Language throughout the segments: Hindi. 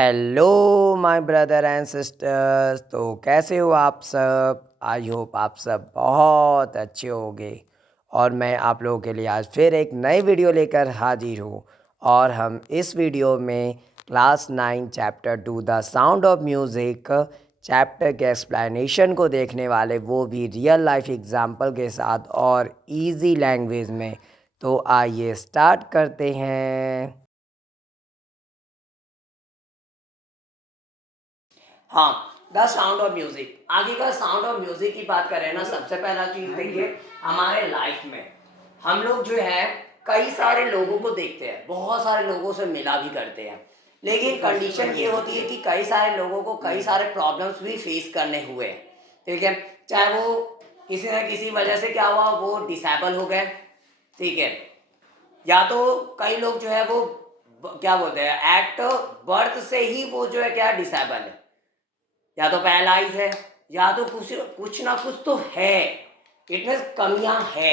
Hello my brother and sisters. तो कैसे हो आप सब? आई होप आप सब बहुत अच्छे होंगे। और मैं आप लोगों के लिए आज फिर एक नई वीडियो लेकर हाजिर हूँ। और हम इस वीडियो में class 9 chapter 2 the sound of music chapter के एक्सप्लेनेशन को देखने वाले, वो भी रियल लाइफ एग्जाम्पल के साथ और इजी लैंग्वेज में। तो आइए स्टार्ट करते हैं। हाँ, द साउंड ऑफ म्यूजिक। आगे का साउंड ऑफ म्यूजिक की बात करें ना, सबसे पहला चीज देखिए, हमारे लाइफ में हम लोग जो है कई सारे लोगों को देखते हैं, बहुत सारे लोगों से मिला भी करते हैं। लेकिन कंडीशन ये होती है कि कई सारे लोगों को कई सारे प्रॉब्लम्स भी फेस करने हुए हैं। ठीक है, चाहे वो किसी न किसी वजह से क्या हुआ, वो डिसेबल हो गए। ठीक है, या तो कई लोग जो है वो क्या बोलते हैं, एट बर्थ से ही वो जो है क्या डिसेबल है, या तो पैरालाइज है, या तो कुछ कुछ ना कुछ तो है। फिटनेस कमियां है।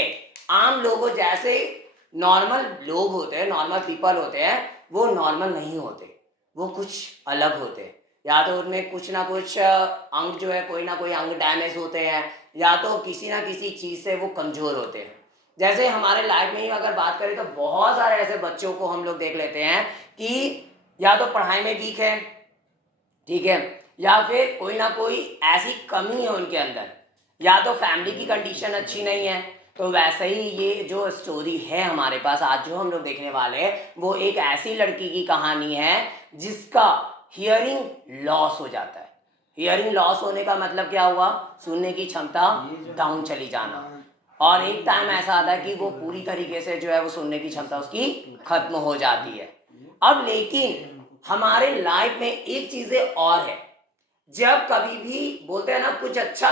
आम लोगों जैसे नॉर्मल लोग होते हैं, नॉर्मल पीपल होते हैं, वो नॉर्मल नहीं होते, वो कुछ अलग होते हैं। या तो उनमें कुछ ना कुछ अंग जो है, कोई ना कोई अंग डैमेज होते हैं, या तो किसी ना किसी चीज़ से वो कमज़ोर होते हैं। जैसे हमारे लाइफ में ही अगर बात करें तो बहुत सारे ऐसे बच्चों को हम लोग देख लेते हैं कि या तो पढ़ाई में वीक है, ठीक है, या फिर कोई ना कोई ऐसी कमी है उनके अंदर, या तो फैमिली की कंडीशन अच्छी नहीं है। तो वैसे ही ये जो स्टोरी है हमारे पास आज जो हम लोग देखने वाले हैं, वो एक ऐसी लड़की की कहानी है जिसका हियरिंग लॉस हो जाता है। हियरिंग लॉस होने का मतलब क्या हुआ? सुनने की क्षमता डाउन चली जाना। और एक टाइम ऐसा आता है कि वो पूरी तरीके से जो है वो सुनने की क्षमता उसकी खत्म हो जाती है। अब लेकिन हमारे लाइफ में एक चीजें और है, जब कभी भी बोलते हैं ना, कुछ अच्छा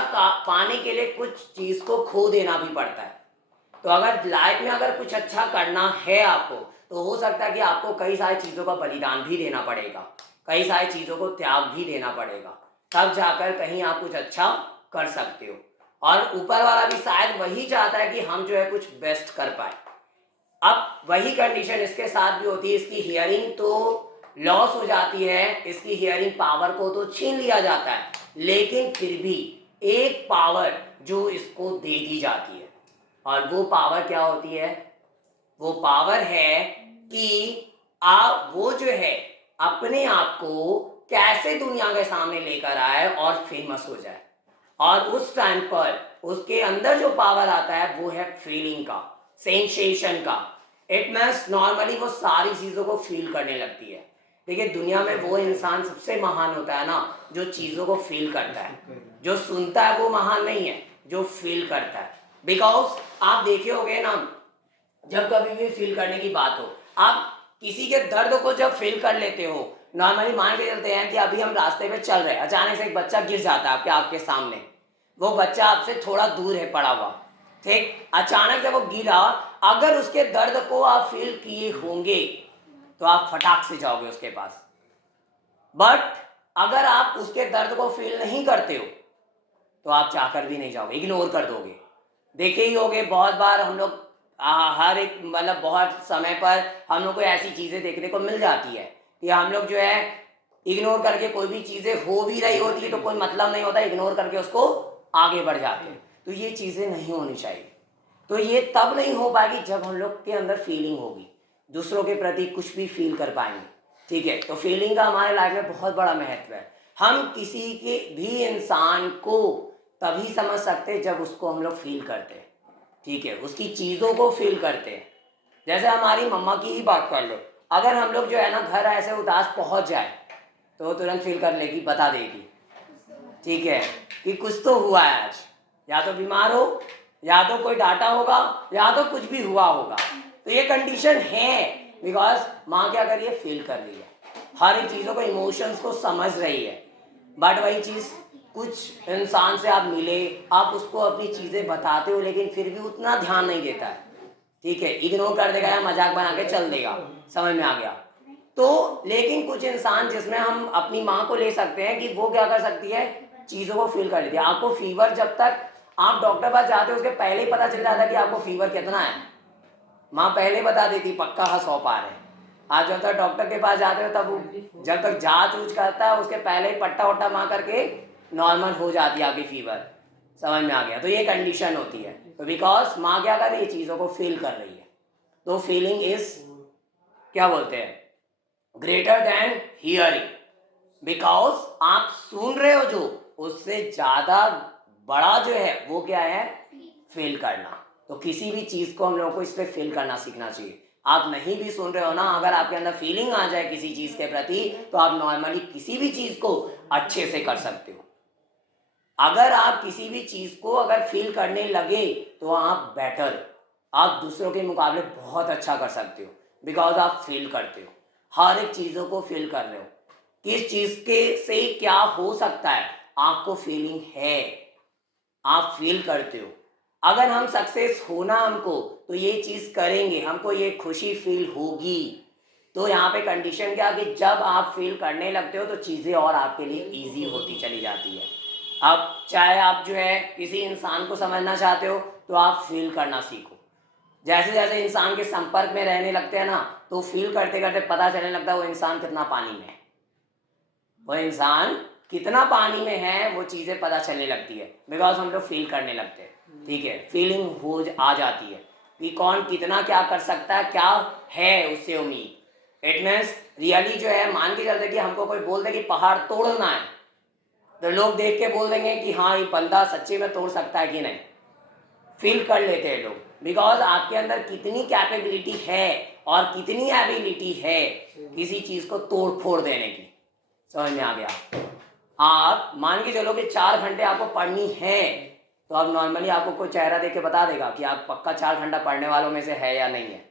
पाने के लिए कुछ चीज को खो देना भी पड़ता है। तो अगर लाइफ में अगर कुछ अच्छा करना है आपको, तो हो सकता है कि आपको कई सारी चीजों का बलिदान भी देना पड़ेगा, कई सारी चीजों को त्याग भी देना पड़ेगा, तब जाकर कहीं आप कुछ अच्छा कर सकते हो। और ऊपर वाला भी शायद वही चाहता है कि हम जो है कुछ बेस्ट कर पाए। अब वही कंडीशन इसके साथ भी होती है। इसकी हियरिंग तो लॉस हो जाती है, इसकी हियरिंग पावर को तो छीन लिया जाता है, लेकिन फिर भी एक पावर जो इसको दे दी जाती है। और वो पावर क्या होती है? वो पावर है कि आप वो जो है अपने आप को कैसे दुनिया के सामने लेकर आए और फेमस हो जाए। और उस टाइम पर उसके अंदर जो पावर आता है वो है फीलिंग का, सेंसेशन का। इट मीन्स नॉर्मली वो सारी चीज़ों को फील करने लगती है। देखिए, दुनिया में वो इंसान सबसे महान होता है ना, जो चीज़ों को फील करता है। जो सुनता है वो महान नहीं है, जो फील करता है। बिकॉज आप देखे होंगे ना, जब कभी भी फील करने की बात हो, आप किसी के दर्द को जब फील कर लेते हो, नॉर्मली मान के चलते हैं कि अभी हम रास्ते पे चल रहे हैं, अचानक से एक बच्चा गिर जाता है आपके आपके सामने। वो बच्चा आपसे थोड़ा दूर है पड़ा हुआ, ठीक, अचानक से वो गिरा, अगर उसके दर्द को आप फील किए होंगे तो आप फटाक से जाओगे उसके पास। बट अगर आप उसके दर्द को फील नहीं करते हो तो आप चाहकर भी नहीं जाओगे, इग्नोर कर दोगे। देखे ही होगे बहुत बार हम लोग हर एक मतलब बहुत समय पर हम लोग को ऐसी चीज़ें देखने को मिल जाती है कि हम लोग जो है इग्नोर करके, कोई भी चीज़ें हो भी रही होती है तो कोई मतलब नहीं होता, इग्नोर करके उसको आगे बढ़ जाते हैं। तो ये चीज़ें नहीं होनी चाहिए। तो ये तब नहीं हो पाएगी जब हम लोग के अंदर फीलिंग होगी, दूसरों के प्रति कुछ भी फील कर पाएंगे। ठीक है, तो फीलिंग का हमारे लाइफ में बहुत बड़ा महत्व है। हम किसी के भी इंसान को तभी समझ सकते हैं जब उसको हम लोग फील करते हैं। ठीक है, उसकी चीज़ों को फील करते हैं। जैसे हमारी मम्मा की ही बात कर लो, अगर हम लोग जो है ना घर ऐसे उदास पहुंच जाए तो तुरंत फील कर लेगी, बता देगी, ठीक है, कि कुछ तो हुआ है आज, या तो बीमार हो, या तो कोई डांटा होगा, या तो कुछ भी हुआ होगा। तो ये कंडीशन है बिकॉज माँ क्या कर रही है? फील कर रही है, हर एक चीज़ों को, इमोशंस को समझ रही है। बट वही चीज़, कुछ इंसान से आप मिले, आप उसको अपनी चीज़ें बताते हो, लेकिन फिर भी उतना ध्यान नहीं देता है। ठीक है, इग्नोर कर देगा या मजाक बना के चल देगा, समझ में आ गया। तो लेकिन कुछ इंसान जिसमें हम अपनी माँ को ले सकते हैं कि वो क्या कर सकती है, चीज़ों को फील कर लेती है। आपको फीवर, जब तक आप डॉक्टर पास जाते हो उसके पहले ही पता चल जाता है कि आपको फीवर कितना है, माँ पहले बता देती पक्का 100 पार है। आप जब तक डॉक्टर के पास जाते हो तब वो जब तक जांच ऊँच करता है उसके पहले ही पट्टा वट्टा मार करके नॉर्मल हो जाती है आपकी फीवर। समझ में आ गया? तो ये कंडीशन होती है। तो बिकॉज माँ क्या कर रही है, चीज़ों को फील कर रही है। तो फीलिंग इज क्या बोलते हैं, ग्रेटर देन हियरिंग। बिकॉज आप सुन रहे हो जो, उससे ज़्यादा बड़ा जो है वो क्या है, फील करना। तो किसी भी चीज़ को हम लोगों को इस पर फील करना सीखना चाहिए। आप नहीं भी सुन रहे हो ना, अगर आपके अंदर फीलिंग आ जाए किसी चीज़ के प्रति, तो आप नॉर्मली किसी भी चीज़ को अच्छे से कर सकते हो। अगर आप किसी भी चीज़ को अगर फील करने लगे तो आप बेटर, आप दूसरों के मुकाबले बहुत अच्छा कर सकते हो। बिकॉज आप फील करते हो, हर एक चीज़ों को फील कर रहे हो। किस चीज़ के से क्या हो सकता है, आपको फीलिंग है, आप फील करते हो। अगर हम सक्सेस होना हमको, तो ये चीज़ करेंगे, हमको ये खुशी फील होगी। तो यहाँ पे कंडीशन क्या कि जब आप फील करने लगते हो तो चीज़ें और आपके लिए इजी होती चली जाती है। अब चाहे आप जो है किसी इंसान को समझना चाहते हो तो आप फील करना सीखो। जैसे जैसे इंसान के संपर्क में रहने लगते हैं ना, तो फील करते करते पता चलने लगता है वो इंसान कितना पानी में है, वो इंसान कितना पानी में है, वो चीज़ें पता चलने लगती है। बिकॉज हम लोग फील करने लगते हैं। ठीक है, फीलिंग हो आ जाती है कि कौन कितना क्या कर सकता है, क्या है उससे उम्मीद। इट मीन्स रियली जो है, मान के चलते कि हमको कोई बोल दे कि पहाड़ तोड़ना है, तो लोग देख के बोल देंगे कि हाँ ये बंदा सच्ची में तोड़ सकता है कि नहीं। फील कर लेते हैं लोग, बिकॉज आपके अंदर कितनी कैपेबिलिटी है और कितनी एबिलिटी है किसी चीज़ को तोड़ फोड़ देने की। समझ में आ गया? आप मान के चलो कि 4 घंटे आपको पढ़नी है, तो अब नॉर्मली आपको कोई चेहरा देख के बता देगा कि आप पक्का 4 घंटा पढ़ने वालों में से है या नहीं है।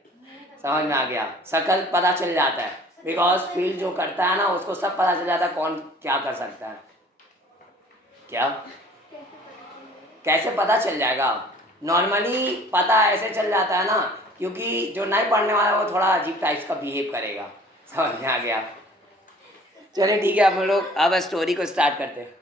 समझ में आ गया? शकल पता चल जाता है। बिकॉज फील जो करता है ना, उसको सब पता चल जाता है कौन क्या कर सकता है। क्या कैसे पता चल जाएगा? नॉर्मली पता ऐसे चल जाता है ना, क्योंकि जो नहीं पढ़ने वाला है वो थोड़ा अजीब टाइप्स का बिहेव करेगा। समझ में आ गया? चलिए ठीक है, हम लोग अब स्टोरी को स्टार्ट करते हैं।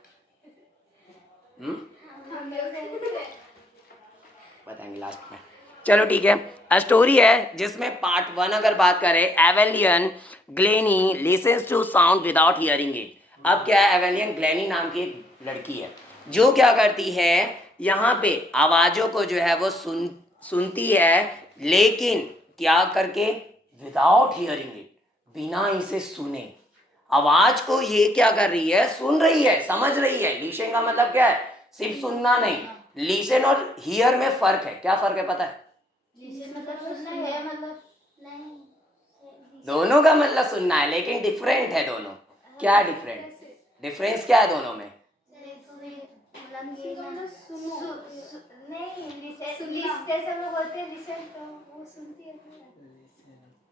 बताएंगे लास्ट में। चलो ठीक है, स्टोरी है जिसमें पार्ट 1 अगर बात करें, Evelyn Glennie listens to sound without hearing it. अब क्या है, एवेलियन ग्लेनी नाम की एक लड़की है जो क्या करती है, यहाँ पे आवाज़ों को जो है वो सुनती है, लेकिन क्या करके, विदाउट हियरिंग इट, बिना इसे सुने। आवाज को ये क्या कर रही है, सुन रही है, समझ रही है। लिसन का मतलब क्या है, सिर्फ सुनना नहीं। लिसन और हियर में फर्क है। क्या फर्क है पता है? लिसन मतलब सुनना है, मतलब नहीं, दोनों का मतलब सुनना है, लेकिन डिफरेंट है दोनों। क्या है डिफरेंट? डिफरेंस क्या है दोनों में?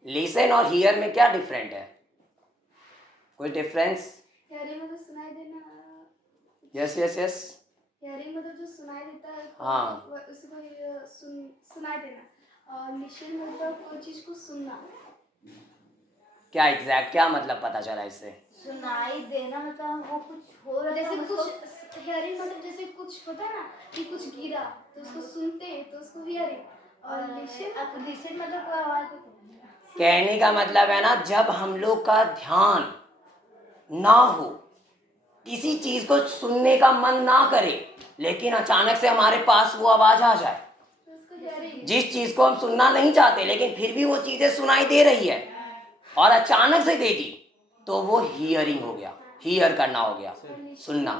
लिसन और हियर में क्या डिफरेंट है? कोई डिफरेंस? हियरिंग मतलब सुनाई देना। Yes yes yes. हियरिंग मतलब जो सुनाई देता है, हाँ, उसको सुनाई देना। और लिसन मतलब कोई चीज को सुनना। क्या एग्जैक्ट क्या मतलब पता चला इससे? सुनाई देना मतलब वो कुछ हो रहा है, जैसे कुछ हियरिंग मतलब जैसे कुछ होता है ना कि कुछ गिरा तो उसको सुनते हैं तो उसको हियरिंग। और लिसन मतलब कोई आवाज। कहने का मतलब है ना, जब हम लोग का ध्यान ना हो, किसी चीज को सुनने का मन ना करे, लेकिन अचानक से हमारे पास वो आवाज आ जाए, जिस चीज को हम सुनना नहीं चाहते लेकिन फिर भी वो चीजें सुनाई दे रही है और अचानक से दे दी, तो वो हियरिंग हो गया, हियर करना हो गया, सुनना।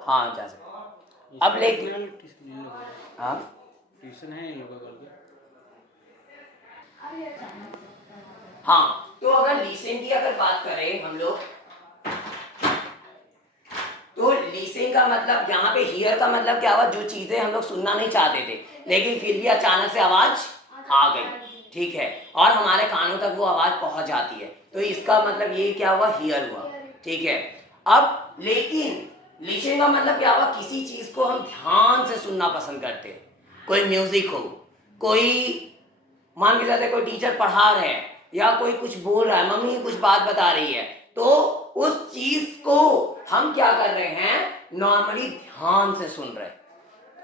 हाँ जा सकते। अब लेकिन हाँ ट्यूशन है इन लोगों का। हाँ, तो अगर लिसन की अगर बात करें हम लोग, तो लिसन का मतलब यहाँ पे हियर का मतलब क्या हुआ, जो चीजें हम लोग सुनना नहीं चाहते थे लेकिन फिर भी अचानक से आवाज आ गई, ठीक है, और हमारे कानों तक वो आवाज पहुंच जाती है, तो इसका मतलब ये क्या हुआ, हियर हुआ, ठीक है। अब लेकिन लिसन का मतलब क्या हुआ, किसी चीज को हम ध्यान से सुनना पसंद करते हैं। कोई म्यूजिक हो, कोई मान के चलते कोई टीचर पढ़ा रहे हैं या कोई कुछ बोल रहा है, मम्मी कुछ बात बता रही है, तो उस चीज को हम क्या कर रहे हैं, नॉर्मली ध्यान से सुन रहे हैं।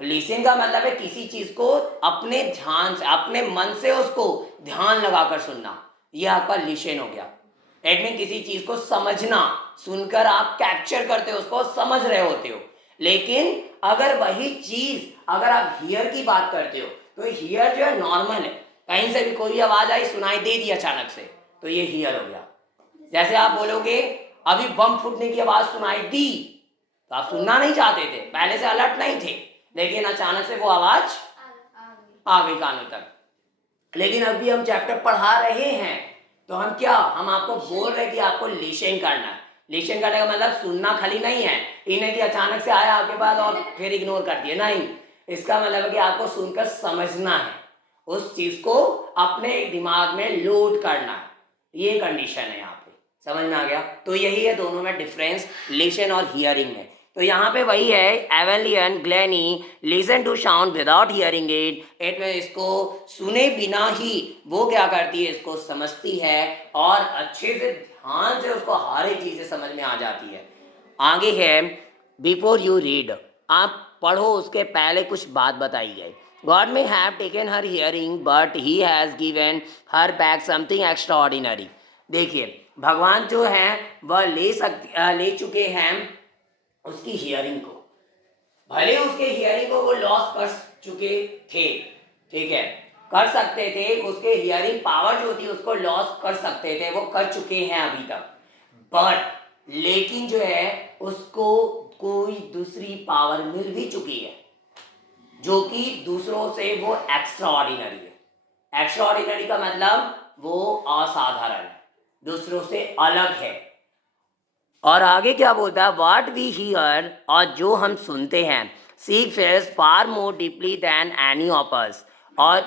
लिसन का मतलब है किसी चीज को अपने ध्यान से, अपने मन से उसको ध्यान लगाकर सुनना। ये आपका लिशन हो गया। इट मीन किसी चीज को समझना, सुनकर आप कैप्चर करते हो, उसको समझ रहे होते हो। लेकिन अगर वही चीज अगर आप हियर की बात करते हो तो हियर जो है नॉर्मल है, कहीं से भी कोई आवाज आई सुनाई दे दी अचानक से, तो ये हियर हो गया। जैसे आप बोलोगे अभी बम फूटने की आवाज सुनाई दी, तो आप सुनना नहीं चाहते थे, पहले से अलर्ट नहीं थे, लेकिन अचानक से वो आवाज आ गई कानों तक। लेकिन अभी हम चैप्टर पढ़ा रहे हैं तो हम आपको बोल रहे हैं कि आपको लिसन करना है। लिसन करने का मतलब सुनना खाली नहीं है, इन्हें कि अचानक से आया आपके पास और फिर इग्नोर कर दिया, नहीं। इसका मतलब है कि आपको सुनकर समझना है, उस चीज को अपने दिमाग में लोड करना है, ये कंडीशन है यहाँ पे। समझ में आ गया? तो यही है दोनों में डिफरेंस, लिसन और हियरिंग में। तो यहाँ पे वही है, Evelyn Glennie listen to sound without hearing it में इसको सुने बिना ही वो क्या करती है, इसको समझती है और अच्छे से ध्यान से उसको हर एक चीज़ें समझ में आ जाती है। आगे है, बिफोर यू रीड, आप पढ़ो उसके पहले कुछ बात बताई है। God may have taken her hearing, but he has given her back something extraordinary. देखिए भगवान जो हैं वह ले चुके हैं उसकी हियरिंग को, भले उसके हियरिंग को वो लॉस कर चुके थे, ठीक है, कर सकते थे, उसके हियरिंग पावर जो थी उसको लॉस कर सकते थे, वो कर चुके हैं अभी तक, बट लेकिन जो है उसको कोई दूसरी पावर मिल भी चुकी है जो कि दूसरों से वो एक्स्ट्रा ऑर्डिनरी है। एक्स्ट्रा ऑर्डिनरी का मतलब वो असाधारण है, दूसरों से अलग है। और आगे क्या बोलता है, वाट वी हियर, और जो हम सुनते हैं, she feels far more deeply than any of us, और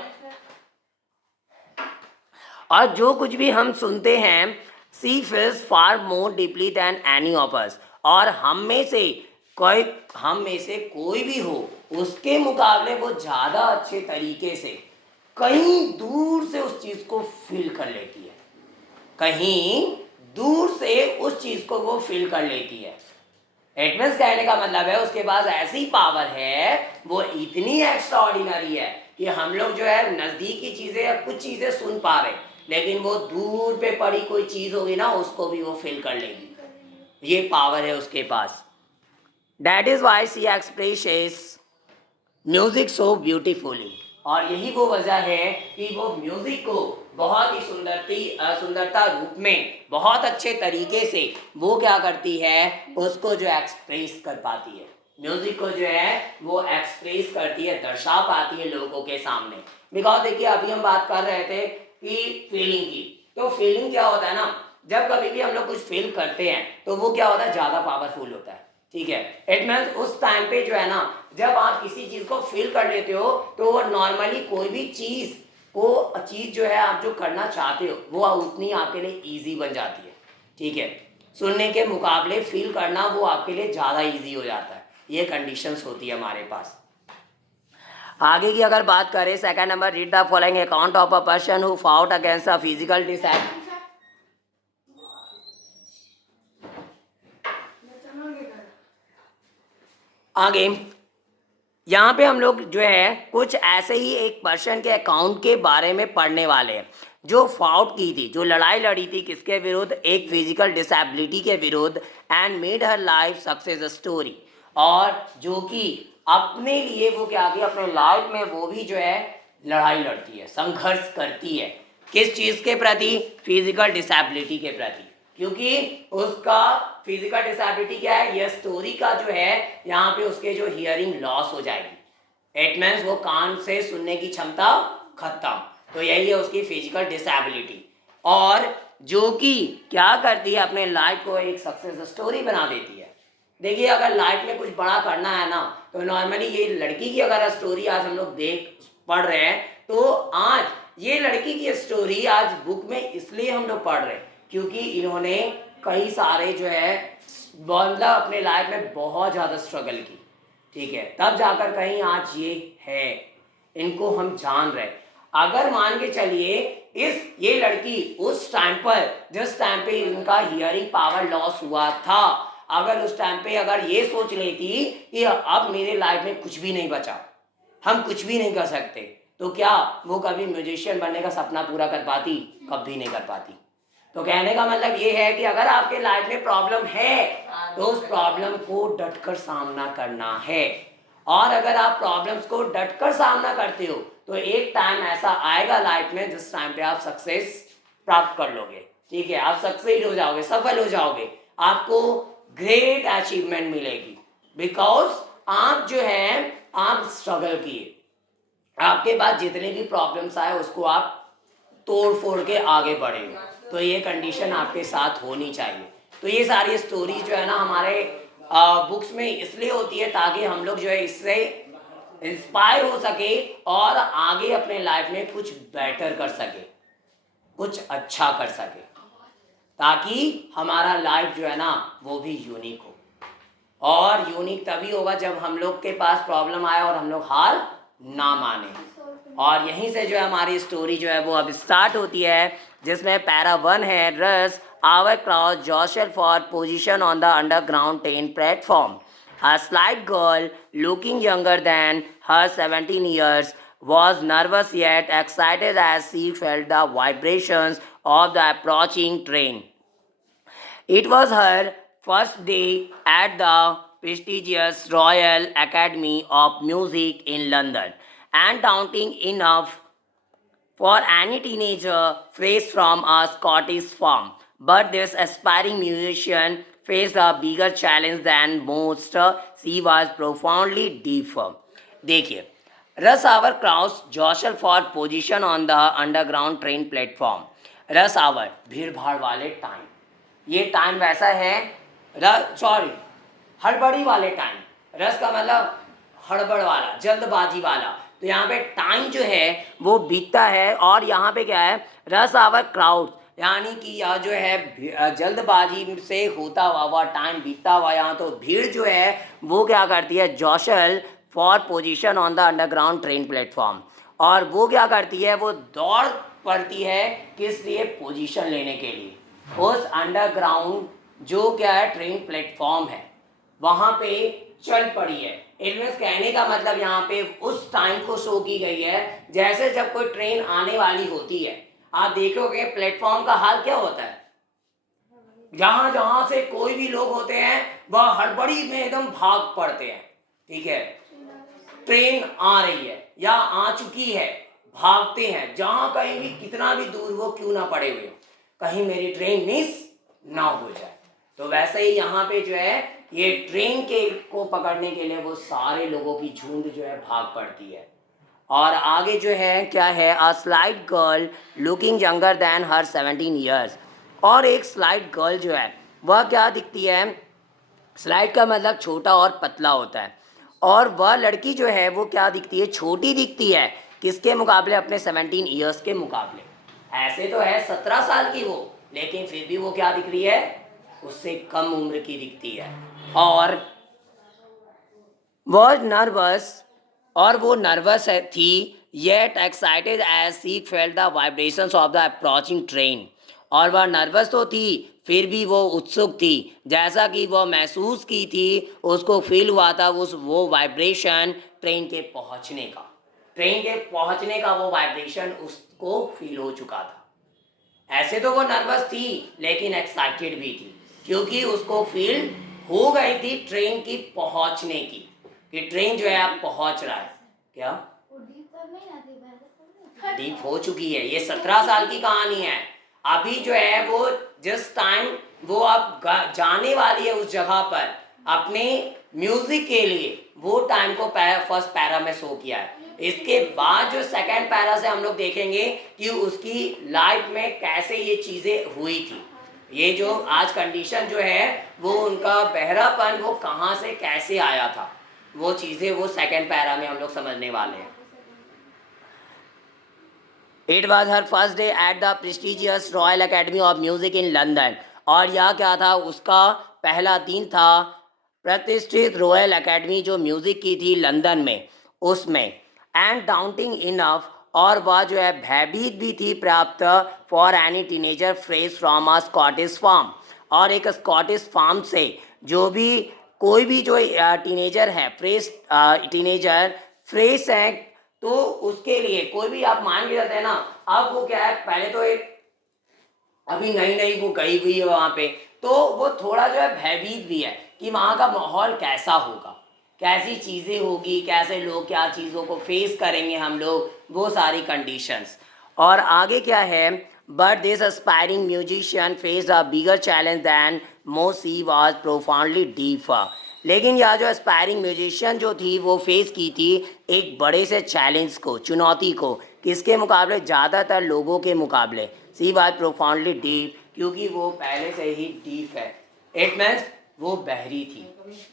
जो कुछ भी हम सुनते हैं, she feels far more deeply than any of us, और हम में से कोई भी हो उसके मुकाबले वो ज़्यादा अच्छे तरीके से कहीं दूर से उस चीज़ को फील कर लेती है, कहीं दूर से उस चीज़ को वो फील कर लेती है। एडमेंस कहने का मतलब है उसके पास ऐसी पावर है, वो इतनी एक्स्ट्रा ऑर्डिनरी है कि हम लोग जो है नज़दीक की चीज़ें या कुछ चीज़ें सुन पा रहे, लेकिन वो दूर पे पड़ी कोई चीज़ होगी ना उसको भी वो फील कर लेगी, ये पावर है उसके पास। That is why she expresses music so beautifully, और यही वो वजह है कि वो म्यूजिक को बहुत ही सुंदरता रूप में बहुत अच्छे तरीके से वो क्या करती है, उसको जो एक्सप्रेस कर पाती है, म्यूजिक को जो है वो एक्सप्रेस करती है, दर्शा पाती है लोगों के सामने। बिकॉज देखिए अभी हम बात कर रहे थे कि फीलिंग की, तो फीलिंग क्या होता है ना, जब कभी भी हम लोग कुछ फील करते हैं तो वो क्या होता है, ज़्यादा पावरफुल होता है, ठीक है। इट मीन्स उस टाइम पे जो है ना, जब आप किसी चीज़ को फील कर लेते हो तो वो नॉर्मली कोई भी चीज़ जो है आप जो करना चाहते हो वो उतनी आपके लिए इजी बन जाती है, ठीक है। सुनने के मुकाबले फील करना वो आपके लिए ज़्यादा इजी हो जाता है, ये कंडीशंस होती है हमारे पास। आगे की अगर बात करें, second number, read the following account of a person who fought against a physical disability. आगे यहाँ पे हम लोग जो है कुछ ऐसे ही एक पर्सन के अकाउंट के बारे में पढ़ने वाले हैं जो फाउट की थी, जो लड़ाई लड़ी थी किसके विरुद्ध, एक फिजिकल डिसेबिलिटी के विरुद्ध, and made her life success story, और जो कि अपने लिए वो क्या की अपने लाइफ में वो भी जो है लड़ाई लड़ती है, संघर्ष करती है, किस चीज़ के प्रति, फिजिकल डिसेबिलिटी के प्रति, क्योंकि उसका फिजिकल डिसेबिलिटी क्या है, यह स्टोरी का जो है यहाँ पे उसके जो हियरिंग लॉस हो जाएगी, इट मीन्स वो कान से सुनने की क्षमता खत्म, तो यही है उसकी फिजिकल डिसेबिलिटी, और जो कि क्या करती है, अपने लाइफ को एक सक्सेस स्टोरी बना देती है। देखिए अगर लाइफ में कुछ बड़ा करना है ना, तो नॉर्मली ये लड़की की अगर स्टोरी आज हम लोग पढ़ रहे हैं, तो आज ये लड़की की स्टोरी आज बुक में इसलिए हम लोग पढ़ रहे हैं क्योंकि इन्होंने कई सारे जो है मतलब अपने लाइफ में बहुत ज़्यादा स्ट्रगल की, ठीक है, तब जाकर कहीं आज ये है, इनको हम जान रहे। अगर मान के चलिए ये लड़की उस टाइम पर जिस टाइम पे इनका हियरिंग पावर लॉस हुआ था, अगर उस टाइम पे अगर ये सोच लेती कि अब मेरे लाइफ में कुछ भी नहीं बचा, हम कुछ भी नहीं कर सकते, तो क्या वो कभी म्यूजिशियन बनने का सपना पूरा कर पाती? कभी नहीं कर पाती। तो कहने का मतलब ये है कि अगर आपके लाइफ में प्रॉब्लम है तो उस प्रॉब्लम को डटकर सामना करना है, और अगर आप प्रॉब्लम्स को डटकर सामना करते हो तो एक टाइम ऐसा आएगा लाइफ में जिस टाइम पे आप सक्सेस प्राप्त कर लोगे। ठीक है, आप सक्सेस हो जाओगे, सफल हो जाओगे, आपको ग्रेट अचीवमेंट मिलेगी, बिकॉज आप जो है आप स्ट्रगल किए, आपके पास जितने भी प्रॉब्लम्स आए उसको आप तोड़ फोड़ के आगे बढ़े हो। तो ये कंडीशन आपके साथ होनी चाहिए। तो ये सारी स्टोरी जो है ना हमारे बुक्स में इसलिए होती है ताकि हम लोग जो है इससे इंस्पायर हो सके और आगे अपने लाइफ में कुछ बेटर कर सके, कुछ अच्छा कर सके, ताकि हमारा लाइफ जो है ना वो भी यूनिक हो। और यूनिक तभी होगा जब हम लोग के पास प्रॉब्लम आए और हम लोग हार ना माने। और यहीं से जो है हमारी स्टोरी जो है वो अब स्टार्ट होती है, जिसमें पैरा 1 है rush hour crowds jostle for position on the underground train platform. A slight girl looking younger than her 17 years was nervous yet excited as she felt the vibrations of the approaching train. It was her first day at the prestigious Royal Academy of Music in London, and daunting enough for any teenager fresh from a Scottish farm. But this aspiring musician faced a bigger challenge than most. She was profoundly deaf. देखिए, rush hour crowds jostle for position on the underground train platform. Rush hour भीड़ भाड़ वाले टाइम, ये टाइम वैसा है हड़बड़ी वाले टाइम। रस का मतलब हड़बड़ वाला, जल्दबाजी वाला। तो यहाँ पे टाइम जो है वो बीतता है, और यहाँ पे क्या है रस आवर क्राउड, यानी कि यह जो है जल्दबाजी से होता हुआ टाइम बीतता हुआ, यहाँ तो भीड़ जो है वो क्या करती है jostle for position on the underground train platform, और वो क्या करती है वो दौड़ पड़ती है किस लिए? पोजीशन लेने के लिए। उस अंडरग्राउंड जो क्या है ट्रेन प्लेटफॉर्म है वहाँ पे चल पड़ी है। इनमें कहने का मतलब यहाँ पे उस टाइम को शो की गई है जैसे जब कोई ट्रेन आने वाली होती है। आप देखोगे प्लेटफॉर्म का हाल क्या होता है, जहां जहां से कोई भी लोग होते हैं वह हड़बड़ी में एकदम भाग पड़ते हैं। ठीक है, ट्रेन आ रही है या आ चुकी है, भागते हैं जहां कहीं भी कितना भी दूर वो क्यों ना पड़े हुए, कहीं मेरी ट्रेन मिस ना हो जाए। तो वैसे ही यहाँ पे जो है ये ट्रेन के को पकड़ने के लिए वो सारे लोगों की झुंड जो है भाग पड़ती है। और आगे जो है क्या है, a slight girl looking younger than her 17 years. और एक स्लाइट गर्ल जो है वह क्या दिखती है, स्लाइट का मतलब छोटा और पतला होता है, और वह लड़की जो है वो क्या दिखती है, छोटी दिखती है। किसके मुकाबले? अपने 17 ईयर्स के मुकाबले। ऐसे तो है 17 साल की वो, लेकिन फिर भी वो क्या दिख रही है, उससे कम उम्र की दिखती है। और वो नर्वस थी yet excited as she felt the vibrations of the approaching train. और वह नर्वस तो थी फिर भी वो उत्सुक थी, जैसा कि वह महसूस की थी, उसको फील हुआ था वो वाइब्रेशन ट्रेन के पहुंचने का वो वाइब्रेशन उसको फील हो चुका था। ऐसे तो वो नर्वस थी लेकिन एक्साइटेड भी थी, क्योंकि उसको फील हो गई थी ट्रेन की पहुंचने की, कि ट्रेन जो है आप पहुंच रहा है। क्या डीप हो चुकी है, ये 17 साल की कहानी है। अभी जो है वो जिस टाइम वो अब जाने वाली है उस जगह पर अपने म्यूजिक के लिए, वो टाइम को फर्स्ट पैरा में शो किया है। इसके बाद जो सेकंड पैरा से हम लोग देखेंगे कि उसकी लाइफ में कैसे ये चीज़ें हुई थी। ये जो आज कंडीशन जो है वो उनका बहरापन वो कहाँ से कैसे आया था, वो चीज़ें वो सेकंड पैरा में हम लोग समझने वाले हैं। It was her first day at the prestigious Royal Academy of Music in London। और यह क्या था, उसका पहला दिन था प्रतिष्ठित रॉयल एकेडमी जो म्यूज़िक की थी लंदन में, उसमें। एंड डाउटिंग इनफ, और वह जो है भयभीत भी थी प्राप्त for any teenager fresh from a Scottish farm. और एक स्कॉटिश फार्म से जो भी कोई भी जो टीनेजर है, फ्रेश टीनेजर फ्रेश है तो उसके लिए कोई भी आप मान के जाते हैं ना, अब वो क्या है, पहले तो एक अभी नई नई वो गई हुई है वहाँ पे, तो वो थोड़ा जो है भयभीत भी है कि वहाँ का माहौल कैसा होगा, कैसी चीज़ें होगी, कैसे लोग क्या चीज़ों को फेस करेंगे हम लोग, वो सारी कंडीशंस। और आगे क्या है, but this aspiring musician face a bigger challenge than most she was profoundly deep. लेकिन यह जो एस्पायरिंग म्यूजिशियन जो थी वो फेस की थी एक बड़े से चैलेंज को, चुनौती को, किसके मुकाबले, ज़्यादातर लोगों के मुकाबले। सी वाज प्रोफाउंडली डीप, क्योंकि वो पहले से ही डीप है, इट मीन्स वो बहरी थी।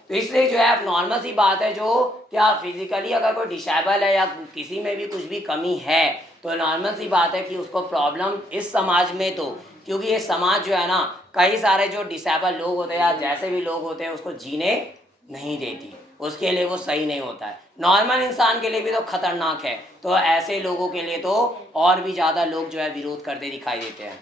तो इसलिए जो है अब नॉर्मल सी बात है, जो क्या फिजिकली अगर कोई डिसेबल है या किसी में भी कुछ भी कमी है, तो नॉर्मल सी बात है कि उसको प्रॉब्लम इस समाज में, तो क्योंकि ये समाज जो है ना, कई सारे जो डिसेबल लोग होते हैं या जैसे भी लोग होते हैं उसको जीने नहीं देती, उसके लिए वो सही नहीं होता है। नॉर्मल इंसान के लिए भी तो खतरनाक है, तो ऐसे लोगों के लिए तो और भी ज़्यादा लोग जो है विरोध करते दिखाई देते हैं।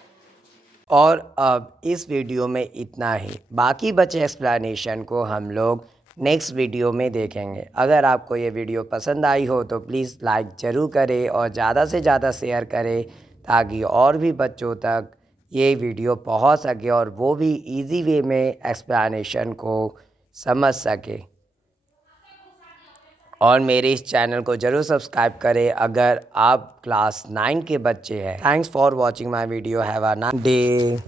और अब इस वीडियो में इतना ही, बाकी बचे एक्सप्लेनेशन को हम लोग नेक्स्ट वीडियो में देखेंगे। अगर आपको ये वीडियो पसंद आई हो तो प्लीज़ लाइक ज़रूर करें और ज़्यादा से ज़्यादा शेयर करें, ताकि और भी बच्चों तक ये वीडियो पहुंच सके और वो भी इजी वे में एक्सप्लेनेशन को समझ सके। और मेरे इस चैनल को ज़रूर सब्सक्राइब करें अगर आप क्लास 9 के बच्चे हैं। Thanks for watching my video. Have a nice day.